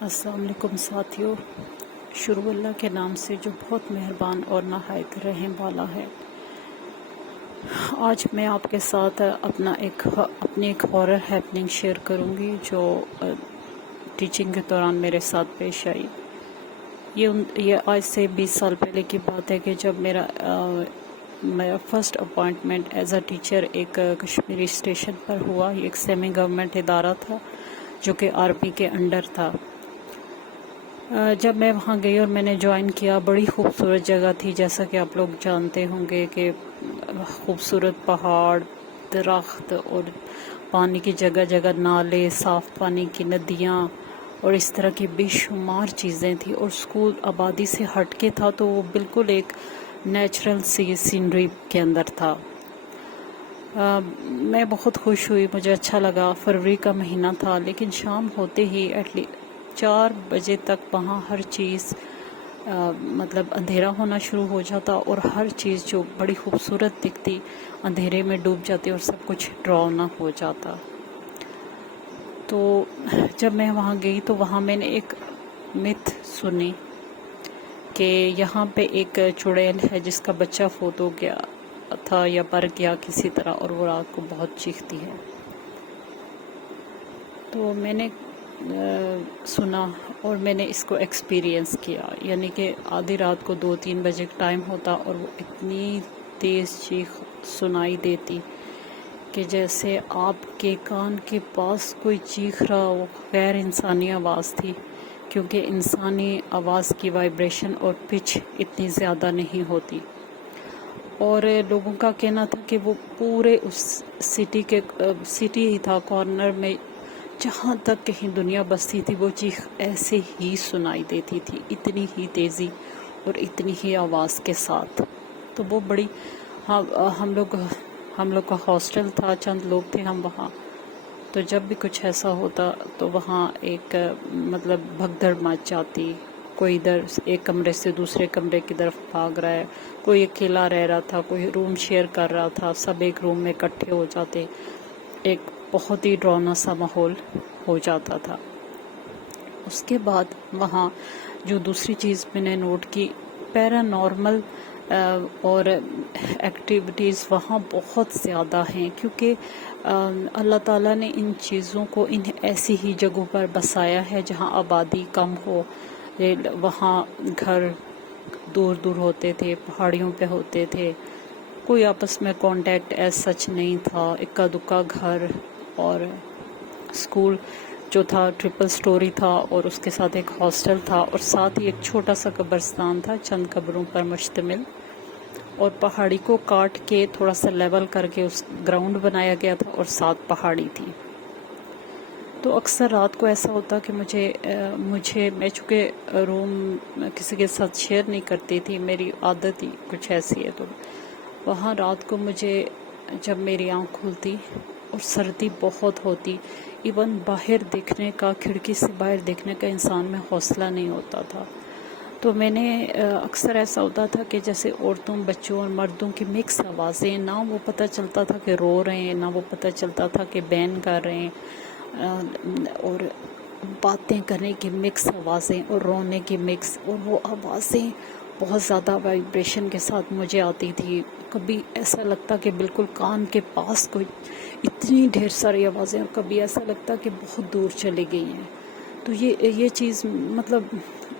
السلام علیکم ساتھیوں، شروع اللہ کے نام سے جو بہت مہربان اور نہایت رحم والا ہے۔ آج میں آپ کے ساتھ اپنی ایک ہارر ہیپننگ شیئر کروں گی جو ٹیچنگ کے دوران میرے ساتھ پیش آئی۔ یہ آج سے 20 سال پہلے کی بات ہے کہ جب میرا first appointment as a teacher ایک کشمیری اسٹیشن پر ہوا۔ یہ ایک سیمی گورنمنٹ ادارہ تھا جو کہ آرمی کے انڈر تھا۔ جب میں وہاں گئی اور میں نے جوائن کیا، بڑی خوبصورت جگہ تھی، جیسا کہ آپ لوگ جانتے ہوں گے کہ خوبصورت پہاڑ، درخت اور پانی کی جگہ جگہ نالے، صاف پانی کی ندیاں اور اس طرح کی بے شمار چیزیں تھیں، اور اسکول آبادی سے ہٹ کے تھا تو وہ بالکل ایک نیچرل سی سینری کے اندر تھا۔ میں بہت خوش ہوئی، مجھے اچھا لگا۔ فروری کا مہینہ تھا، لیکن شام ہوتے ہی 4 بجے تک وہاں ہر چیز مطلب اندھیرا ہونا شروع ہو جاتا، اور ہر چیز جو بڑی خوبصورت دکھتی اندھیرے میں ڈوب جاتی اور سب کچھ ڈراؤنا ہو جاتا۔ تو جب میں وہاں گئی تو وہاں میں نے ایک متھ سنی کہ یہاں پہ ایک چڑیل ہے جس کا بچہ فوت ہو گیا تھا یا مر گیا کسی طرح، اور وہ رات کو بہت چیختی ہے۔ تو میں نے سنا اور میں نے اس کو ایکسپیرینس کیا، یعنی کہ آدھی رات کو 2-3 بجے ٹائم ہوتا اور وہ اتنی تیز چیخ سنائی دیتی کہ جیسے آپ کے کان کے پاس کوئی چیخ رہا ہو۔ غیر انسانی آواز تھی، کیونکہ انسانی آواز کی وائبریشن اور پچ اتنی زیادہ نہیں ہوتی، اور لوگوں کا کہنا تھا کہ وہ پورے اس سٹی ہی تھا کارنر میں، جہاں تک کہیں دنیا بستی تھی وہ چیخ ایسے ہی سنائی دیتی تھی، اتنی ہی تیزی اور اتنی ہی آواز کے ساتھ۔ تو وہ بڑی ہم لوگ کا ہاسٹل تھا، چند لوگ تھے ہم وہاں، تو جب بھی کچھ ایسا ہوتا تو وہاں ایک مطلب بھگدڑ مچ جاتی، کوئی ادھر ایک کمرے سے دوسرے کمرے کی طرف بھاگ رہا ہے، کوئی اکیلا رہ رہا تھا، کوئی روم شیئر کر رہا تھا، سب ایک روم میں اکٹھے ہو جاتے، ایک بہت ہی ڈراؤنا سا ماحول ہو جاتا تھا۔ اس کے بعد وہاں جو دوسری چیز میں نے نوٹ کی، پیرا نارمل اور ایکٹیویٹیز وہاں بہت زیادہ ہیں، کیونکہ اللہ تعالیٰ نے ان چیزوں کو ایسی ہی جگہوں پر بسایا ہے جہاں آبادی کم ہو۔ وہاں گھر دور دور ہوتے تھے، پہاڑیوں پہ ہوتے تھے، کوئی آپس میں کانٹیکٹ ایز سچ نہیں تھا، اکا دکا گھر، اور اسکول جو تھا 3 سٹوری تھا، اور اس کے ساتھ ایک ہاسٹل تھا، اور ساتھ ہی ایک چھوٹا سا قبرستان تھا چند قبروں پر مشتمل، اور پہاڑی کو کاٹ کے تھوڑا سا لیول کر کے اس گراؤنڈ بنایا گیا تھا، اور ساتھ پہاڑی تھی۔ تو اکثر رات کو ایسا ہوتا کہ میں چونکہ روم کسی کے ساتھ شیئر نہیں کرتی تھی، میری عادت ہی کچھ ایسی ہے، تو وہاں رات کو مجھے جب میری آنکھ کھلتی اور سردی بہت ہوتی، ایون باہر دیکھنے کا، کھڑکی سے باہر دیکھنے کا انسان میں حوصلہ نہیں ہوتا تھا۔ تو میں نے اکثر ایسا ہوتا تھا کہ جیسے عورتوں، بچوں اور مردوں کی مکس آوازیں، نہ وہ پتہ چلتا تھا کہ رو رہے ہیں، نہ وہ پتہ چلتا تھا کہ بین کر رہے ہیں، اور باتیں کرنے کی مکس آوازیں اور رونے کی مکس، اور وہ آوازیں بہت زیادہ وائبریشن کے ساتھ مجھے آتی تھی۔ کبھی ایسا لگتا کہ بالکل کان کے پاس کوئی اتنی ڈھیر ساری آوازیں، اور کبھی ایسا لگتا کہ بہت دور چلی گئی ہیں۔ تو یہ چیز مطلب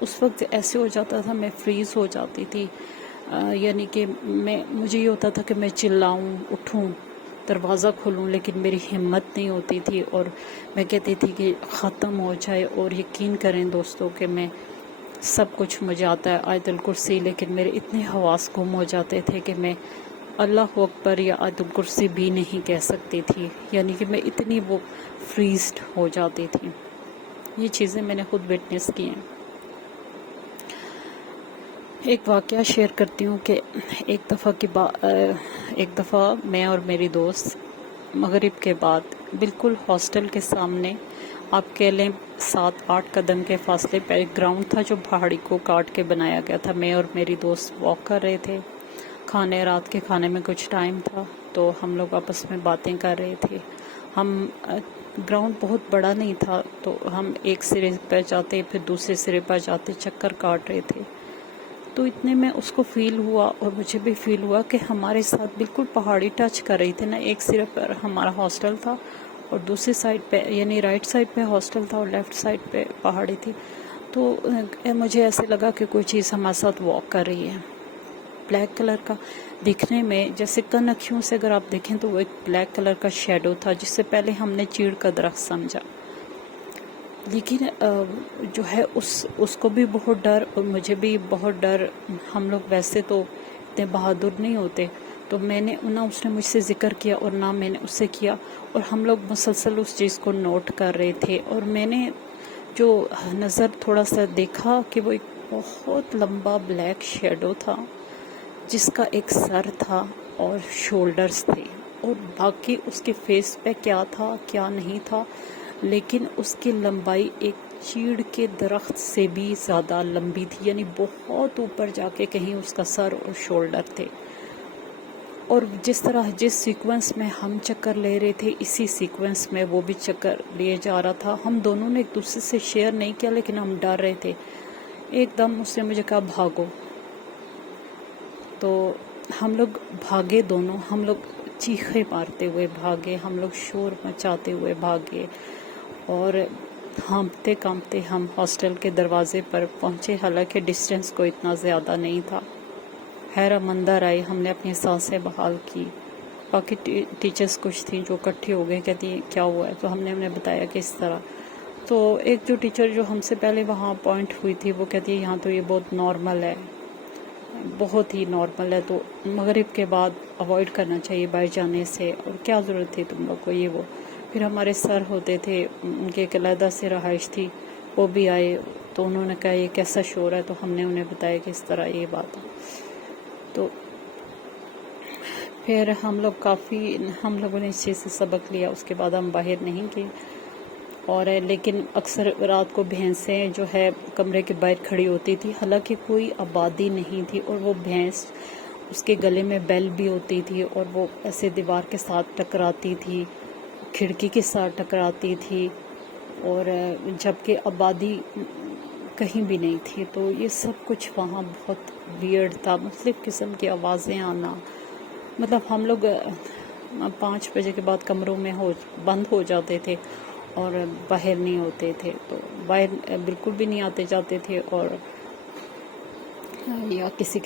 اس وقت ایسے ہو جاتا تھا، میں فریز ہو جاتی تھی، یعنی کہ مجھے یہ ہوتا تھا کہ میں چلاؤں، اٹھوں، دروازہ کھولوں، لیکن میری ہمت نہیں ہوتی تھی، اور میں کہتی تھی کہ ختم ہو جائے۔ اور یقین کریں دوستوں کہ میں سب کچھ مجھے آتا ہے، آیت الکرسی، لیکن میرے اتنے حواس گم ہو جاتے تھے کہ میں اللہ اکبر یا آیت الکرسی بھی نہیں کہہ سکتی تھی، یعنی کہ میں اتنی وہ فریزڈ ہو جاتی تھی۔ یہ چیزیں میں نے خود وٹنس کی ہیں۔ ایک واقعہ شیئر کرتی ہوں کہ ایک دفعہ میں اور میری دوست مغرب کے بعد بالکل ہاسٹل کے سامنے، آپ کہہ لیں 7-8 قدم کے فاصلے پہ ایک گراؤنڈ تھا جو پہاڑی کو کاٹ کے بنایا گیا تھا۔ میں اور میری دوست واک کر رہے تھے، رات کے کھانے میں کچھ ٹائم تھا، تو ہم لوگ آپس میں باتیں کر رہے تھے۔ ہم گراؤنڈ بہت بڑا نہیں تھا، تو ہم ایک سرے پہ جاتے پھر دوسرے سرے پر جاتے، چکر کاٹ رہے تھے۔ تو اتنے میں اس کو فیل ہوا اور مجھے بھی فیل ہوا کہ ہمارے ساتھ بالکل پہاڑی ٹچ کر رہی تھی نا۔ ایک سرے پر ہمارا ہاسٹل تھا اور دوسری سائڈ پہ یعنی رائٹ سائڈ پہ ہاسٹل تھا اور لیفٹ سائڈ پہ پہاڑی تھی۔ تو مجھے ایسے لگا کہ کوئی چیز ہمارے ساتھ واک کر رہی ہے، بلیک کلر کا دکھنے میں، جیسے کن اکھیوں سے اگر آپ دیکھیں تو وہ ایک بلیک کلر کا شیڈو تھا، جس سے پہلے ہم نے چیڑ کا درخت سمجھا، لیکن جو ہے اس کو بھی بہت ڈر اور مجھے بھی بہت ڈر۔ ہم لوگ ویسے تو اتنے بہادر نہیں ہوتے، تو میں نے نہ اس نے مجھ سے ذکر کیا اور نہ میں نے اس سے کیا، اور ہم لوگ مسلسل اس چیز کو نوٹ کر رہے تھے۔ اور میں نے جو نظر تھوڑا سا دیکھا کہ وہ ایک بہت لمبا بلیک شیڈو تھا، جس کا ایک سر تھا اور شولڈرز تھے، اور باقی اس کے فیس پہ کیا تھا کیا نہیں تھا، لیکن اس کی لمبائی ایک چیڑ کے درخت سے بھی زیادہ لمبی تھی، یعنی بہت اوپر جا کے کہیں اس کا سر اور شولڈر تھے۔ اور جس سیکوینس میں ہم چکر لے رہے تھے، اسی سیکوینس میں وہ بھی چکر لیے جا رہا تھا۔ ہم دونوں نے ایک دوسرے سے شیئر نہیں کیا، لیکن ہم ڈر رہے تھے۔ ایک دم اس نے مجھے کہا بھاگو، تو ہم لوگ بھاگے دونوں، ہم لوگ چیخیں مارتے ہوئے بھاگے، ہم لوگ شور مچاتے ہوئے بھاگے، اور ہانپتے کانپتے ہم ہاسٹل کے دروازے پر پہنچے، حالانکہ ڈسٹینس کوئی اتنا زیادہ نہیں تھا۔ حیرہ مندر آئے، ہم نے اپنی سانسیں بحال کی۔ باقی ٹیچرز کچھ تھیں جو اکٹھے ہو گئے، کہتی ہیں کیا ہوا ہے، تو ہم نے انہیں بتایا کہ اس طرح۔ تو ایک جو ٹیچر جو ہم سے پہلے وہاں اپوائنٹ ہوئی تھی، وہ کہتی ہے یہاں تو یہ بہت نارمل ہے، بہت ہی نارمل ہے، تو مغرب کے بعد اوائڈ کرنا چاہیے باہر جانے سے، اور کیا ضرورت تھی تم لوگ کو، یہ وہ۔ پھر ہمارے سر ہوتے تھے، ان کے ایک علیحدہ سے رہائش تھی، وہ بھی آئے، تو انہوں نے کہا یہ کیسا شور ہے، تو ہم نے انہیں بتایا کہ اس طرح یہ بات ہے۔ تو پھر ہم لوگوں نے اس چیز سے سبق لیا، اس کے بعد ہم باہر نہیں گئے۔ اور لیکن اکثر رات کو بھینسیں جو ہے کمرے کے باہر کھڑی ہوتی تھی، حالانکہ کوئی آبادی نہیں تھی، اور وہ بھینس اس کے گلے میں بیل بھی ہوتی تھی، اور وہ ایسے دیوار کے ساتھ ٹکراتی تھی، کھڑکی کے ساتھ ٹکراتی تھی، اور جبکہ آبادی کہیں بھی نہیں تھی۔ تو یہ سب کچھ وہاں بہت ویئرڈ تھا، مختلف قسم کی آوازیں آنا، مطلب ہم لوگ 5 بجے کے بعد کمروں میں بند ہو جاتے تھے اور باہر نہیں ہوتے تھے، تو باہر بالکل بھی نہیں آتے جاتے تھے، اور یا کسی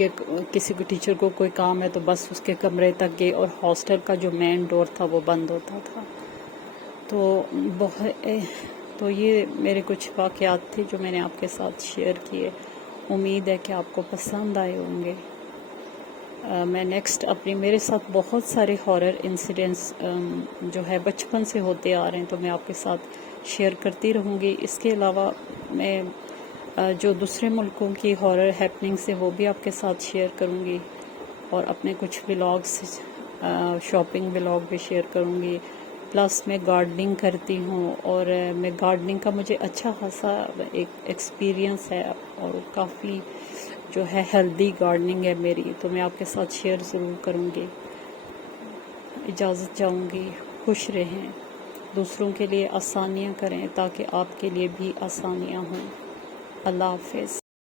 کو ٹیچر کو کوئی کام ہے تو بس اس کے کمرے تک گئے، اور ہاسٹل کا جو مین ڈور تھا وہ بند ہوتا تھا۔ تو یہ میرے کچھ واقعات تھے جو میں نے آپ کے ساتھ شیئر کیے، امید ہے کہ آپ کو پسند آئے ہوں گے۔ میں نیکسٹ میرے ساتھ بہت سارے ہارر انسیڈنٹس جو ہے بچپن سے ہوتے آ رہے ہیں، تو میں آپ کے ساتھ شیئر کرتی رہوں گی۔ اس کے علاوہ میں جو دوسرے ملکوں کی ہارر ہیپننگس ہیں وہ بھی آپ کے ساتھ شیئر کروں گی، اور اپنے کچھ ولاگس، شاپنگ ولاگ بھی شیئر کروں گی۔ پلس میں گارڈننگ کرتی ہوں، اور میں گارڈننگ کا مجھے اچھا خاصا ایک ایکسپیرینس ہے، اور کافی جو ہے ہیلدی گارڈننگ ہے میری، تو میں آپ کے ساتھ شیئر ضرور کروں گی۔ اجازت چاہوں گی، خوش رہیں، دوسروں کے لیے آسانیاں کریں تاکہ آپ کے لیے بھی آسانیاں ہوں۔ اللہ حافظ۔